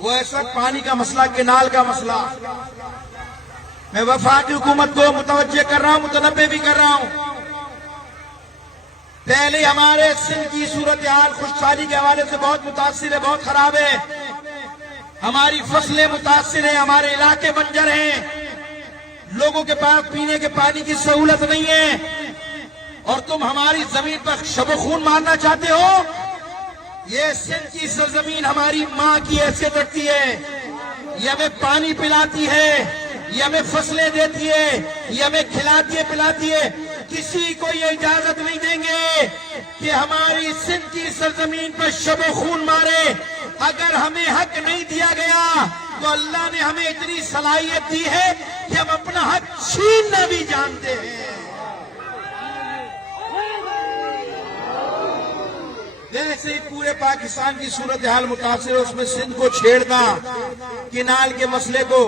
وہ اس وقت پانی کا مسئلہ، کینال کا مسئلہ، میں وفاقی حکومت کو متوجہ کر رہا ہوں، متنبہ بھی کر رہا ہوں۔ پہلے ہمارے سندھ کی صورتحال خشکسالی کے حوالے سے بہت متاثر ہے، بہت خراب ہے۔ ہماری فصلیں متاثر ہیں، ہمارے علاقے بنجر ہیں، لوگوں کے پاس پینے کے پانی کی سہولت نہیں ہے، اور تم ہماری زمین پر شب و خون مارنا چاہتے ہو۔ یہ سندھ کی سرزمین ہماری ماں کی حیثیت رکھتی ہے، یہ ہمیں پانی پلاتی ہے، یہ ہمیں فصلیں دیتی ہے، یہ ہمیں کھلاتی ہے پلاتی ہے۔ کسی کو یہ اجازت نہیں دیں گے کہ ہماری سندھ کی سرزمین پر شب و خون مارے۔ اگر ہمیں حق نہیں دیا گیا تو اللہ نے ہمیں اتنی صلاحیت دی ہے کہ ہم اپنا حق چھیننا بھی جانتے ہیں۔ جیسے پورے پاکستان کی صورتحال متاثر ہے، اس میں سندھ کو چھیڑنا، کینال کے مسئلے کو،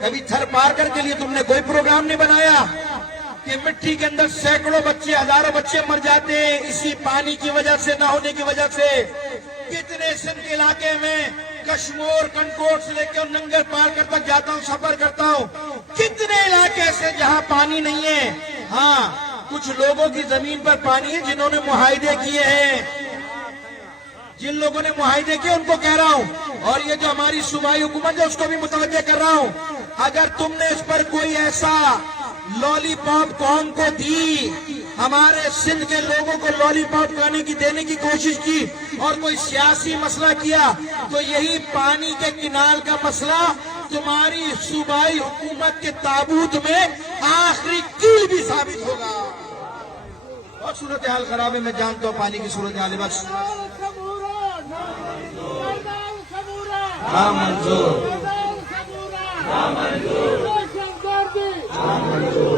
کبھی تھر پار کر کے لیے تم نے کوئی پروگرام نہیں بنایا کہ مٹی کے اندر سینکڑوں بچے، ہزاروں بچے مر جاتے ہیں اسی پانی کی وجہ سے، نہ ہونے کی وجہ سے۔ کتنے سندھ کے علاقے میں کشمور، کنکوٹ سے لے کے ننگر پار کر تک جاتا ہوں، سفر کرتا ہوں، کتنے علاقے سے جہاں پانی نہیں ہے۔ ہاں، کچھ لوگوں کی زمین پر پانی ہے جنہوں نے معاہدے کیے ہیں، جن لوگوں نے معاہدے کیے ان کو کہہ رہا ہوں، اور یہ جو ہماری صوبائی حکومت ہے اس کو بھی متوجہ کر رہا ہوں، اگر تم نے اس پر کوئی ایسا لولی پاپ قوم کو دی، ہمارے سندھ کے لوگوں کو لولی پاپ دینے کی کوشش کی، اور کوئی سیاسی مسئلہ کیا، تو یہی پانی کے کینال کا مسئلہ تمہاری صوبائی حکومت کے تابوت میں آخری کیل بھی ثابت ہوگا۔ اور صورتحال خراب ہے، میں جانتا ہوں پانی کی صورتحال ہے، بس منظور